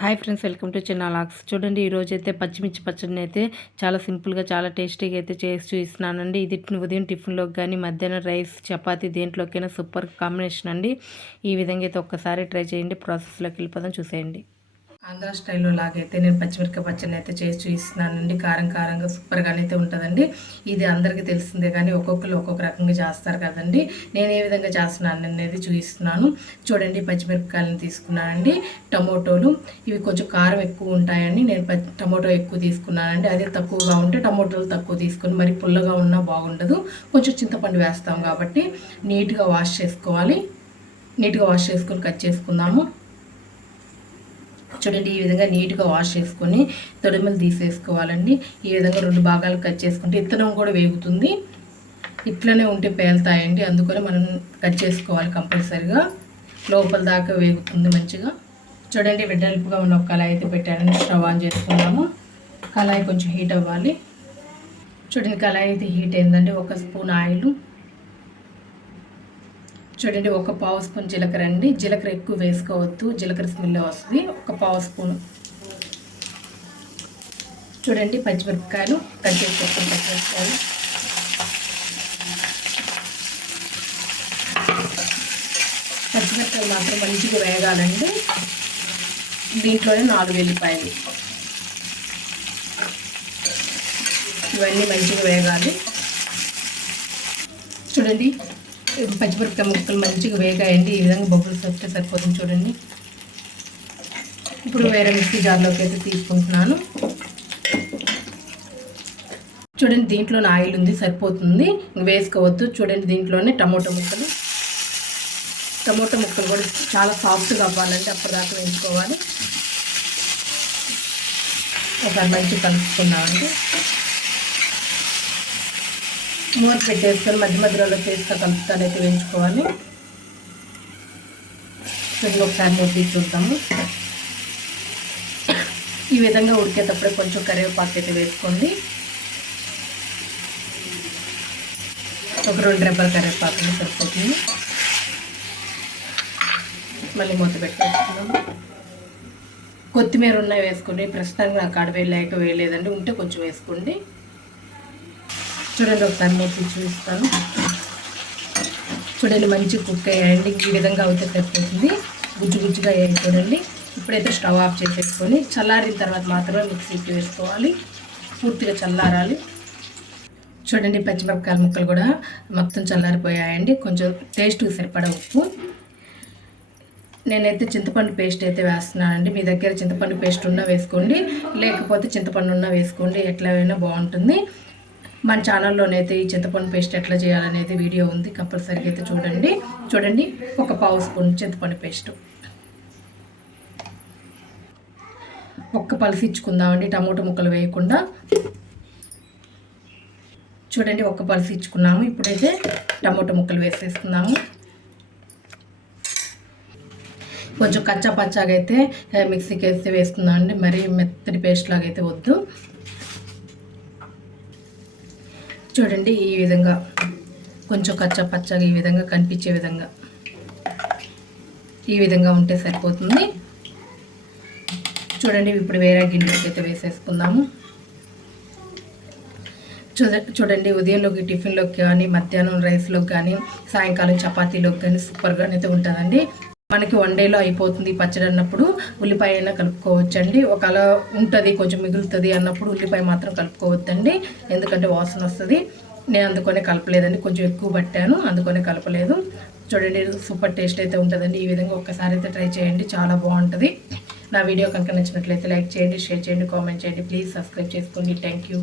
Hi friends welcome to చిన్న లాక్స్. చూడండి ఈరోజు అయితే పచ్చిమిర్చి పచ్చడిని అయితే చాలా సింపుల్గా చాలా టేస్టీగా అయితే చేసి చూపిస్తున్నానండి. ఇది ఉదయం టిఫిన్లోకి కానీ మధ్యాహ్నం రైస్ చపాతి దేంట్లోకైనా సూపర్ కాంబినేషన్ అండి. ఈ విధంగా అయితే ఒక్కసారి ట్రై చేయండి. ప్రాసెస్లోకి వెళ్ళిపోదాం చూసేయండి. ఆంధ్ర స్టైల్లో లాగైతే నేను పచ్చిమిరపకాయ పచ్చడిని అయితే చేసి చూపిస్తున్నానండి. కారం కారంగా సూపర్గా అయితే ఉంటుందండి. ఇది అందరికీ తెలిసిందే కానీ ఒక్కొక్కరు ఒక్కొక్క రకంగా చేస్తారు కదండి. నేను ఏ విధంగా చేస్తున్నాను అనేది చూపిస్తున్నాను. చూడండి పచ్చిమిరపకాయలను తీసుకున్నానండి టమోటోలు. ఇవి కొంచెం కారం ఎక్కువ ఉంటాయండి. నేను టమోటో ఎక్కువ తీసుకున్నానండి. అదే తక్కువగా ఉంటే టమోటోలు తక్కువ తీసుకొని మరి పుల్లగా ఉన్నా బాగుండదు. కొంచెం చింతపండు వేస్తాం కాబట్టి నీట్గా వాష్ చేసుకోవాలి. నీట్గా వాష్ చేసుకొని కట్ చేసుకుందాము. చూడండి ఈ విధంగా నీట్గా వాష్ చేసుకొని తొడిమలు తీసేసుకోవాలండి. ఈ విధంగా రెండు భాగాలు కట్ చేసుకుంటే ఇత్తనం కూడా వేగుతుంది. ఇట్లనే ఉంటే పేలుతాయండి. అందుకని మనం కట్ చేసుకోవాలి కంపల్సరిగా. లోపల దాకా వేగుతుంది మంచిగా. చూడండి వెడల్పుగా ఉన్న ఒక కళాయి అయితే పెట్టాను స్టవ్ ఆన్ చేసుకున్నాము. కళాయి కొంచెం హీట్ అవ్వాలి. చూడండి కళాయి అయితే హీట్ అయిందండి. ఒక స్పూన్ ఆయిల్ చూడండి ఒక పావు స్పూన్ జీలకర్ర అండి. జీలకర్ర ఎక్కువ వేసుకోవద్దు. జీలకర్ర స్మెల్ వస్తుంది. ఒక పావు స్పూన్. చూడండి పచ్చిమిరపకాయలు కట్ చేసి పచ్చిమిరపకాయలు. పచ్చిమిరపకాయలు మాత్రం మంచిగా వేగాలండి. దీంట్లోనే నాలుగు ఎల్లిపాయలు ఇవన్నీ మంచిగా వేగాలి. చూడండి పచ్చిమిరపకాయ ముక్కలు మంచిగా వేగాయండి. ఈ విధంగా బొబ్బులు వస్తే సరిపోతుంది చూడండి. ఇప్పుడు వేరే మిక్సీ జార్లోకి అయితే తీసుకుంటున్నాను. చూడండి దీంట్లోనే ఆయిల్ ఉంది సరిపోతుంది. వేసుకోవద్దు. చూడండి దీంట్లోనే టమోటా ముక్కలు. టమోటా ముక్కలు కూడా చాలా సాఫ్ట్గా అవ్వాలంటే అప్పటిదాకా వేయించుకోవాలి. ఒకసారి మంచి కలుపుకున్నామండి మూత పెట్టేసుకొని మధ్య మధ్యలో చేస్తా కలుపుతానైతే వేయించుకోవాలి. ఇది ఒకసారి మూత తీసి చూద్దాము. ఈ విధంగా ఉడికేటప్పుడే కొంచెం కరివేపాకు అయితే వేసుకోండి. ఒక రెండు రెబ్బల కరివేపాకు సరిపోతుంది. మళ్ళీ మూత పెట్టేసుకున్నాము కొత్తిమీర ఉన్నాయి వేసుకోండి. ప్రస్తుతానికి నాకు ఆడ వేయలేక వేయలేదండి. ఉంటే కొంచెం వేసుకోండి. చూడండి ఒకసారి మూసి చూపిస్తాను. చూడండి మంచి కుక్ అయ్యాయండి ఈ విధంగా అయితే సరిపోతుంది. గుజ్జు గుజ్జుగా అయ్యాయి చూడండి ఇప్పుడైతే స్టవ్ ఆఫ్ చేసేసుకొని చల్లారిన తర్వాత మాత్రమే మిక్సీకి వేసుకోవాలి. పూర్తిగా చల్లారాలి. చూడండి పచ్చిమిరపకాయల ముక్కలు కూడా మొత్తం చల్లారిపోయాయండి. కొంచెం టేస్ట్ సరిపడా ఉప్పు. నేనైతే చింతపండు పేస్ట్ అయితే వేస్తున్నానండి. మీ దగ్గర చింతపండు పేస్ట్ ఉన్నా వేసుకోండి. లేకపోతే చింతపండు ఉన్నా వేసుకోండి. ఎట్లా అయినా బాగుంటుంది. మన ఛానల్లోనైతే ఈ చింతపండు పేస్ట్ ఎట్లా చేయాలనేది వీడియో ఉంది. కంపల్సరీగా అయితే చూడండి. చూడండి ఒక పావు స్పూన్ చింతపండు పేస్ట్ ఒక్క పలుసు ఇచ్చుకుందామండి టమోటో ముక్కలు వేయకుండా. చూడండి ఒక్క పలుసు ఇచ్చుకున్నాము. ఇప్పుడైతే టమోటో ముక్కలు వేసేసుకుందాము. కొంచెం కచ్చా పచ్చాగా అయితే మిక్సీకి వేస్తే వేసుకుందామండి. మరీ మెత్తటి పేస్ట్ లాగా అయితే వద్దు. చూడండి ఈ విధంగా. కొంచెం కచ్చా పచ్చగా ఈ విధంగా కనిపించే విధంగా. ఈ విధంగా ఉంటే సరిపోతుంది. చూడండి ఇప్పుడు వేరే గిన్నెలోకి అయితే వేసేసుకుందాము చూడండి ఉదయంలోకి టిఫిన్లోకి కానీ మధ్యాహ్నం రైస్లోకి కానీ సాయంకాలం చపాతీలోకి కానీ సూపర్గా అయితే ఉంటుందండి. మనకి వన్ డేలో అయిపోతుంది పచ్చడి అన్నప్పుడు ఉల్లిపాయ అయినా కలుపుకోవచ్చండి. ఒకవేళ ఉంటుంది కొంచెం మిగులుతుంది అన్నప్పుడు ఉల్లిపాయ మాత్రం కలుపుకోవద్దండి. ఎందుకంటే వాసన వస్తుంది. నేను అందుకనే కలపలేదండి. కొంచెం ఎక్కువ పట్టాను అందుకనే కలపలేదు. చూడండి సూపర్ టేస్ట్ అయితే ఉంటుందండి. ఈ విధంగా ఒక్కసారి అయితే ట్రై చేయండి. చాలా బాగుంటుంది. నా వీడియో కనుక నచ్చినట్లయితే లైక్ చేయండి షేర్ చేయండి కామెంట్ చేయండి. ప్లీజ్ సబ్స్క్రైబ్ చేసుకోండి. Thank you.